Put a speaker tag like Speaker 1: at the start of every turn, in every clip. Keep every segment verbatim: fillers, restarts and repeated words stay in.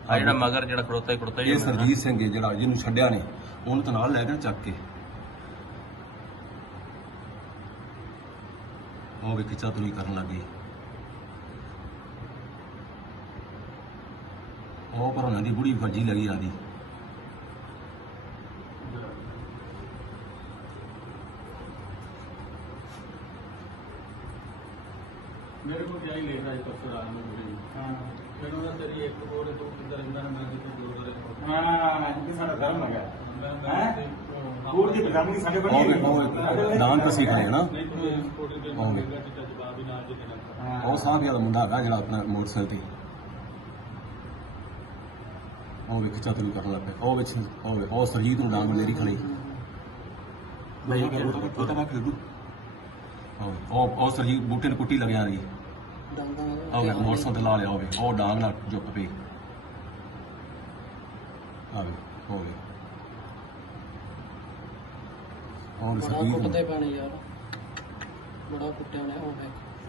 Speaker 1: ਆ ਜਿਹੜਾ ਮਗਰ ਜਿਹੜਾ ਖੜੋਤਾ ਹੀ ਖੜੋਤਾ ਹੀ
Speaker 2: ਇਹ ਸਰਜੀਤ ਸਿੰਘ ਹੈ ਜਿਹੜਾ ਜਿਹਨੂੰ ਛੱਡਿਆ ਨੇ, ਉਹਨੂੰ ਤਾਂ ਨਾਲ ਲੈ ਗਿਆ ਚੱਕ ਕੇ। ਉਹ ਵੀ ਖਿੱਚਾ ਤੁਰੀ ਕਰਨ ਲੱਗੀ। ਉਹ ਪਰ ਉਹਨਾਂ ਦੀ ਬੁੜੀ ਫੱਜੀ ਲੱਗੀ ਆਦੀ।
Speaker 3: मेरे को क्या ही लेट रहा है परसों रात में मुझे हाँ फिर उन्होंने तेरी एक और तो किधर अंदर मैं तो दो दो हाँ इनके साथ धर्म लगा हैं कोर्ट की प्रधानमंत्री साढ़े बड़ी
Speaker 2: ਉਹ ਨਾਮ ਕਸੀ ਖੜੇ ਨਾ। ਉਹ ਸਾਹ ਵਾਲਾ ਮੁੰਡਾ ਹੈਗਾ ਜਿਹੜਾ ਆਪਣਾ ਮੋਟਰਸਾਈਕਲ ਤੇ ਉਹ ਵੀ ਖਿੱਚਾ ਤੁਰੀ ਕਰਨ ਲੱਗ ਪਿਆ। ਉਹ ਵਿੱਚ ਉਹ ਉਹ ਸਰਜੀਤ ਨੂੰ ਡਾਂਗ ਮੇਰੀ ਖੜੀ ਮੈਂ ਇਹ ਪਤਾ ਨਾ ਕਿ ਉਹ ਉਹ ਸਰਜੀਤ ਬੂਟੇ ਨੂੰ ਕੁੱਟੀ ਲੱਗਿਆ ਜੀ। ਉਹ ਵੇ ਮੋਟਰਸਾਈਕਲ ਤੇ ਲਾ ਲਿਆ ਹੋਵੇ, ਉਹ ਡਾਂਗ ਨਾਲ ਜੁੱਕ ਪਈ ਆਵੇ ਹੋਵੇ। ਉਹ ਸਰਜੀਤ
Speaker 4: ਕੁੱਟਦੇ ਪੈਣੇ ਯਾਰ, ਬੜਾ ਕੁੱਟਿਆ ਨੇ ਹੋਵੇ।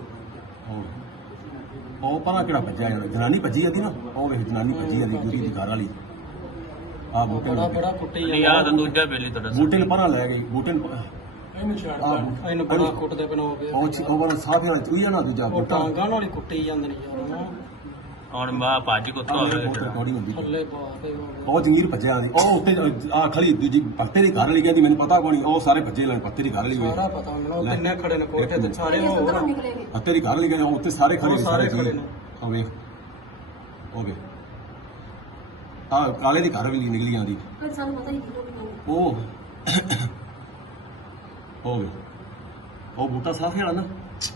Speaker 2: ਉਹ ਪਰਾਂ ਕਿਹੜਾ ਭੱਜਿਆ ਯਾਰ, ਜਨਾਨੀ ਭੱਜੀ ਆਦੀ ਨਾ। ਉਹ ਵੇਖ ਜਨਾਨੀ ਭੱਜੀ ਆਦੀ ਗੁਰੀ ਦੀ ਘਰ ਵਾਲੀ। ਆ ਬੂਟੇ
Speaker 4: ਬੜਾ ਬੜਾ ਕੁੱਟੀ
Speaker 1: ਨਹੀਂ ਆ ਤਾਂ ਦੂਜਾ ਬੇਲੀ ਤੁਹਾਡਾ
Speaker 2: ਬੂਟੇ ਨੂੰ ਪਰਾਂ ਲੈ ਗਈ। ਬੂਟੇ ਨੂੰ
Speaker 4: ਇਹਨੂੰ ਛੱਡ ਇਹਨੂੰ ਬੜਾ ਕੁੱਟਦੇ ਪੈਣੇ ਹੋਵੇ।
Speaker 2: ਉਹ ਚ ਉਹ ਵਾਲਾ ਸਾਹ ਵਾਲਾ ਚੂਈ ਨਾ ਦੂਜਾ
Speaker 4: ਉਹ
Speaker 2: ਬੂਟਾ
Speaker 4: ਟਾਂਗਾਂ ਨਾਲ ਹੀ ਕੁੱਟੀ ਜਾਂਦੇ ਨੇ ਯਾਰ।
Speaker 1: ਹੁਣ ਬਾ ਭੱਜ ਕੁੱਤਾ ਹੋਵੇ
Speaker 2: ਥੋੜੀ ਹੁੰਦੀ।
Speaker 4: ਥੱਲੇ ਬਾਹਰ
Speaker 2: ਉਹ ਜੰਗੀਰ ਭੱਜਿਆ ਆਦੀ। ਉਹ ਉੱਤੇ ਆ ਖੜੀ ਦੂਜੀ ਪੱਤੇ ਦੀ ਘਰ ਵਾਲੀ ਕਹਿੰਦੀ ਮੈਨੂੰ ਪਤਾ ਕੋਣੀ। ਉਹ ਸਾਰੇ ਭੱਜੇ ਲੈ ਪੱਤੇ ਦੀ ਘਰ ਵਾਲੀ
Speaker 4: ਸਾਰਾ ਪਤਾ ਮੈਨੂੰ। ਉਹ ਤਿੰਨੇ ਖੜੇ ਨੇ ਕੋਠੇ ਤੇ ਸਾਰੇ। ਹੋਰ
Speaker 2: ਪੱਤੇ ਦੀ ਘਰ ਵਾਲੀ ਕਹਿੰਦੇ ਉੱਤੇ ਸਾਰੇ ਖੜੇ ਨੇ
Speaker 4: ਸਾਰੇ ਖੜੇ ਨੇ।
Speaker 2: ਉਹ ਵੇਖ ਉਹ ਵੇਖ ਆ ਕਾਲੇ ਦੀ ਘਰ ਵਾਲੀ ਨਿਕਲੀ ਆਂਦੀ।
Speaker 5: ਸਾਨੂੰ ਪਤਾ ਹੀ ਨਹੀਂ
Speaker 2: ਉਹ ਉਹ ਵੇ ਉਹ ਬੂਟਾ ਸਾਫ ਹੈ ਨਾ।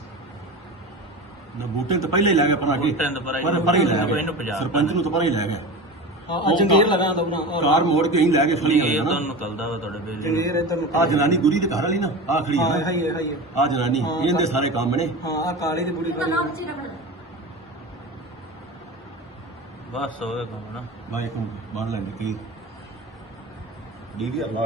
Speaker 2: ਨਾ ਬੂਟੇ ਤੋਂ ਪਹਿਲਾਂ ਹੀ ਲੈ ਗਿਆ ਪਰਾਂ ਕੇ
Speaker 1: ਬੂਟੇ ਤੋਂ ਪਰਾਂ ਹੀ
Speaker 2: ਪਰ ਪਰ ਹੀ ਲੈ ਗਿਆ।
Speaker 1: ਇਹਨੂੰ ਪੰਜਾਬ
Speaker 2: ਸਰਪੰਚ ਨੂੰ ਤਾਂ ਪਰਾਂ ਹੀ ਲੈ ਗਿਆ।
Speaker 4: ਹਾਂ ਜੰਗੀਰ ਲਗਾ ਦੋ ਨਾ
Speaker 2: ਕਾਰ ਮੋੜ ਕੇ ਹੀ ਲੈ ਕੇ ਖੜੀ
Speaker 1: ਇਹ
Speaker 2: ਹੋਈ
Speaker 1: ਤਾਂ
Speaker 2: ਨਾ।
Speaker 1: ਨਿਕਲਦਾ ਵਾ ਤੁਹਾਡੇ ਬੇਲੀ
Speaker 4: ਜੰਗੀਰ ਇੱਧਰ ਨੂੰ
Speaker 2: ਆ ਜਨਾਨੀ ਗੁਰੀ ਦੇ ਘਰ ਵਾਲੀ ਨਾ ਆ ਖੜੀ
Speaker 4: ਹਾਂ
Speaker 2: ਹੈ
Speaker 4: ਹੈ ਹੀ ਹੈ ਹੀ ਹੈ।
Speaker 2: ਆ ਜਨਾਨੀ ਇਹਦੇ ਸਾਰੇ ਕੰਮ ਨੇ।
Speaker 4: ਹਾਂ ਆ ਕਾਲੀ ਦੀ ਬੁੜੀ ਖੜੀ
Speaker 5: ਨਾਮ ਚ ਰੱਖਣਾ
Speaker 1: ਬਸ ਹੋਵੇ ਕੰਮ ਨਾ
Speaker 2: ਬਾਈ ਨੂੰ ਬਾਹਰ ਲੈਣ ਦੀ ਕੀ ਡੀਵੀਆਰ